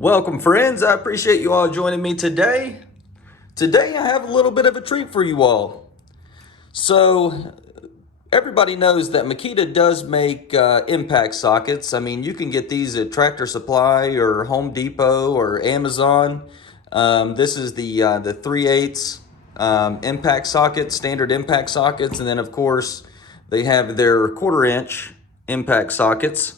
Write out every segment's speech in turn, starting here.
Welcome, friends. I appreciate you all joining me today. Today I have a little bit of a treat for you all. So everybody knows that Makita does make impact sockets. I mean, you can get these at Tractor Supply or Home Depot or Amazon. This is the 3/8 impact sockets, standard impact sockets, and then of course they have their 1/4-inch impact sockets.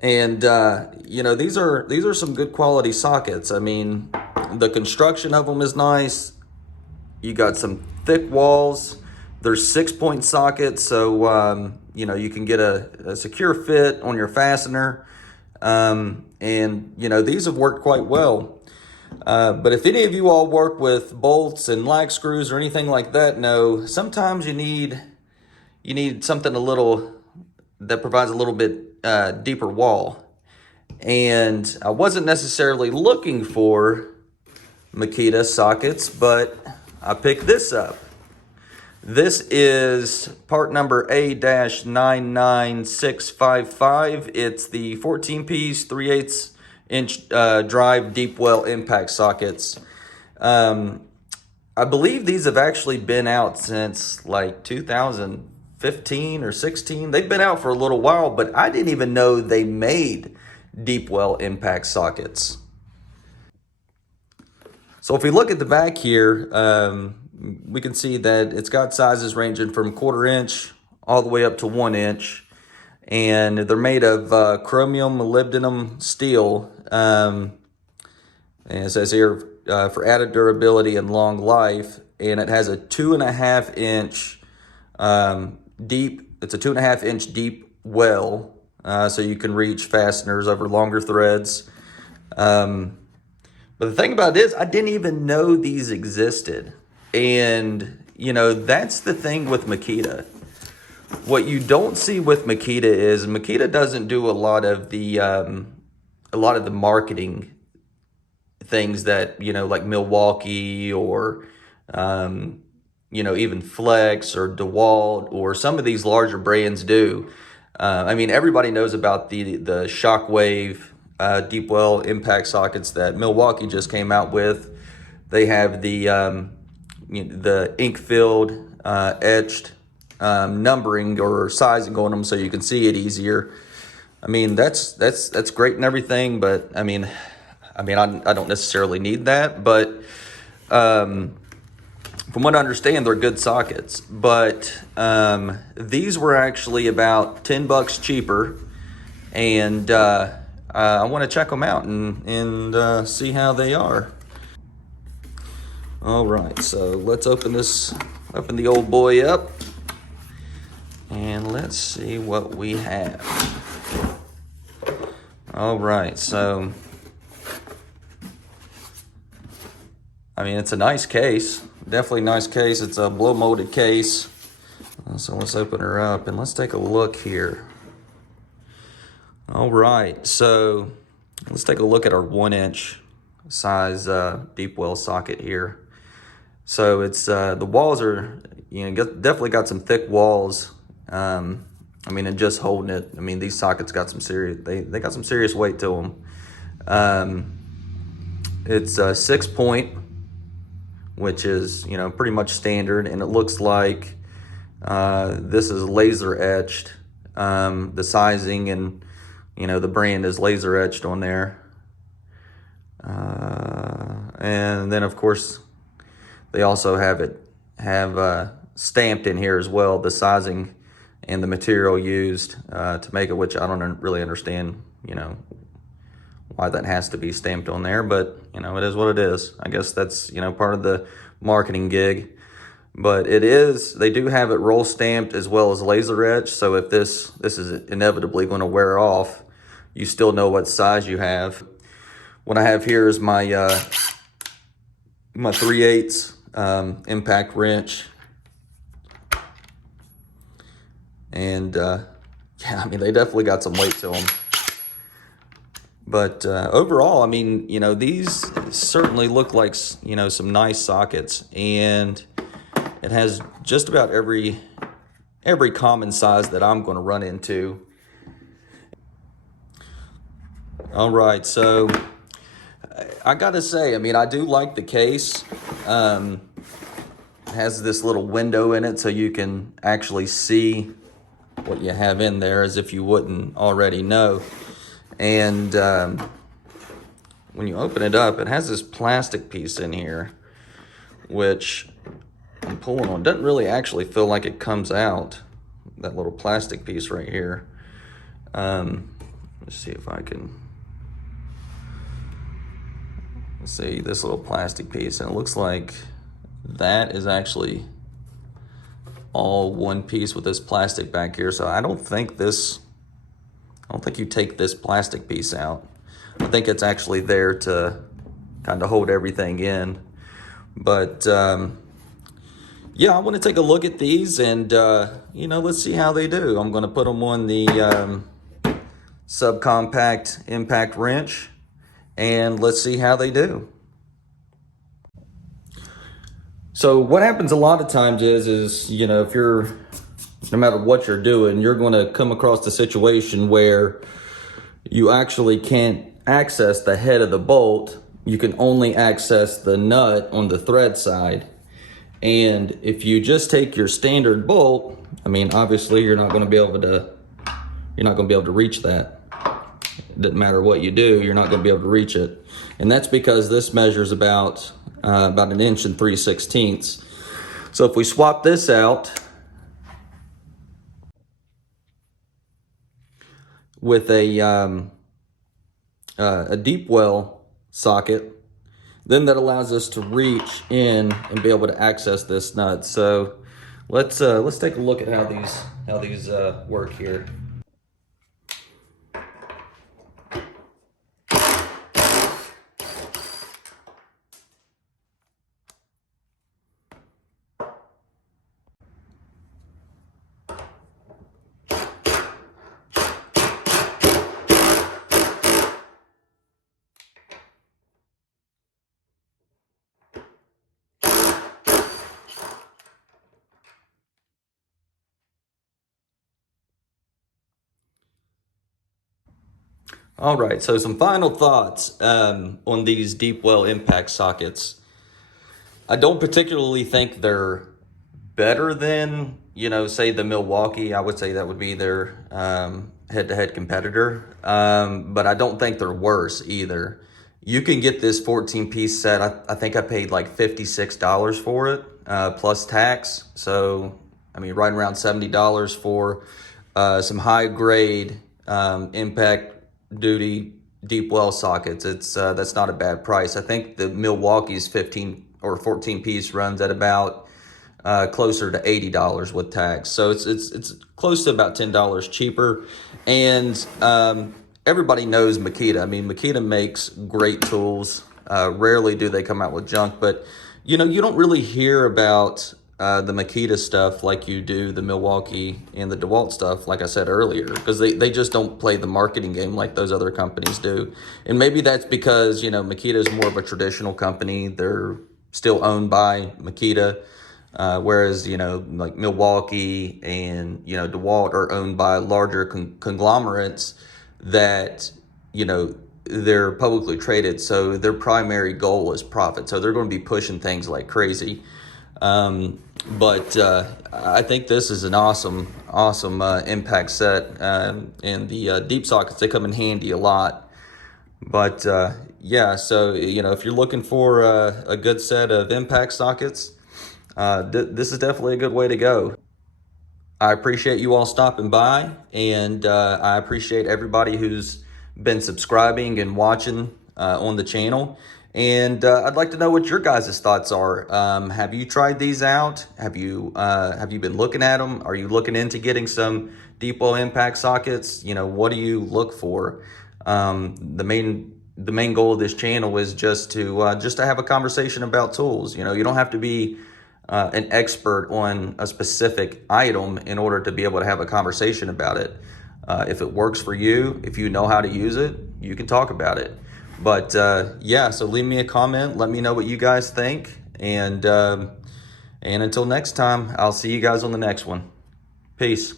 And these are some good quality sockets. I mean, the construction of them is nice. You got some thick walls. They're 6-point sockets, so you can get a secure fit on your fastener. And these have worked quite well. But if any of you all work with bolts and lag screws or anything like that, know sometimes you need something a little that provides a little bit deeper wall. And I wasn't necessarily looking for Makita sockets, but I picked this up. This is part number A-99655. It's the 14-piece 3/8 inch drive deep well impact sockets. I believe these have actually been out since like 2015 or 16. They've been out for a little while, but I didn't even know they made deep well impact sockets. So if we look at the back here, we can see that it's got sizes ranging from 1/4-inch all the way up to 1 inch, and they're made of chromium molybdenum steel. And it says here for added durability and long life, and it has a 2.5-inch deep. It's a 2.5-inch deep well, so you can reach fasteners over longer threads. But the thing about it is, I didn't even know these existed. And, that's the thing with Makita. What you don't see with Makita is Makita doesn't do a lot of the marketing things that, like Milwaukee or, even Flex or DeWalt or some of these larger brands do. I mean, everybody knows about the Shockwave deep well impact sockets that Milwaukee just came out with. They have the ink-filled etched numbering or sizing on them so you can see it easier. I mean, that's great and everything, but I don't necessarily need that. But from what I understand, they're good sockets. But these were actually about $10 cheaper, and I want to check them out and see how they are. All right, so let's open the old boy up, and let's see what we have. All right, so I mean, it's a nice case, definitely nice case. It's a blow molded case. So let's open her up and let's take a look here. All right, so let's take a look at our 1-inch size deep well socket here. So it's the walls are, definitely got some thick walls. And just holding it, these sockets got some serious, they got some serious weight to them. It's a 6-point, which is, pretty much standard. And it looks like this is laser etched. The sizing and, the brand is laser etched on there. And then of course, they also have stamped in here as well, the sizing and the material used to make it, which I don't really understand, why that has to be stamped on there, but it is what it is. I guess that's, part of the marketing gig. But they do have it roll stamped as well as laser etched. So if this is inevitably going to wear off, you still know what size you have. What I have here is my 3/8 impact wrench. And they definitely got some weight to them. But overall, these certainly look like, some nice sockets. And it has just about every common size that I'm going to run into. All right, so I gotta say, I mean, I do like the case. It has this little window in it so you can actually see what you have in there as if you wouldn't already know. And when you open it up, it has this plastic piece in here, which I'm pulling on. Doesn't really actually feel like it comes out, that little plastic piece right here. Let's see if I can see this little plastic piece, and it looks like that is actually all one piece with this plastic back here. So I don't think you take this plastic piece out. I think it's actually there to kind of hold everything in. But yeah, I want to take a look at these and let's see how they do. I'm going to put them on the subcompact impact wrench, and let's see how they do. So what happens a lot of times is if you're, no matter what you're doing, you're going to come across a situation where you actually can't access the head of the bolt. You can only access the nut on the thread side. And if you just take your standard bolt, I mean, obviously you're not going to be able to reach that. It doesn't matter what you do, you're not going to be able to reach it. And that's because this measures about 1 inch and 3/16. So if we swap this out with a deep well socket, then that allows us to reach in and be able to access this nut. So let's take a look at how these work here. All right, so some final thoughts on these deep well impact sockets. I don't particularly think they're better than, say the Milwaukee. I would say that would be their head-to-head competitor, but I don't think they're worse either. You can get this 14-piece set. I think I paid like $56 for it, plus tax. So, I mean, right around $70 for some high-grade impact duty deep well sockets. That's not a bad price. I think the Milwaukee's 15 or 14 piece runs at about closer to $80 with tax. So it's close to about $10 cheaper. And everybody knows Makita. I mean, Makita makes great tools. Rarely do they come out with junk, but you don't really hear about the Makita stuff like you do the Milwaukee and the DeWalt stuff, like I said earlier, because they just don't play the marketing game like those other companies do. And maybe that's because, Makita is more of a traditional company. They're still owned by Makita, whereas, like Milwaukee and, DeWalt are owned by larger conglomerates that, they're publicly traded. So their primary goal is profit. So they're going to be pushing things like crazy. But I think this is an awesome impact set, and the deep sockets, they come in handy a lot. But yeah, so if you're looking for a good set of impact sockets, this is definitely a good way to go. I appreciate you all stopping by, and I appreciate everybody who's been subscribing and watching on the channel. And I'd like to know what your guys' thoughts are. Have you tried these out? Have you been looking at them? Are you looking into getting some deep well impact sockets? What do you look for? The main goal of this channel is just to have a conversation about tools. You don't have to be an expert on a specific item in order to be able to have a conversation about it. If it works for you, if you know how to use it, you can talk about it. But yeah, so leave me a comment. Let me know what you guys think. And until next time, I'll see you guys on the next one. Peace.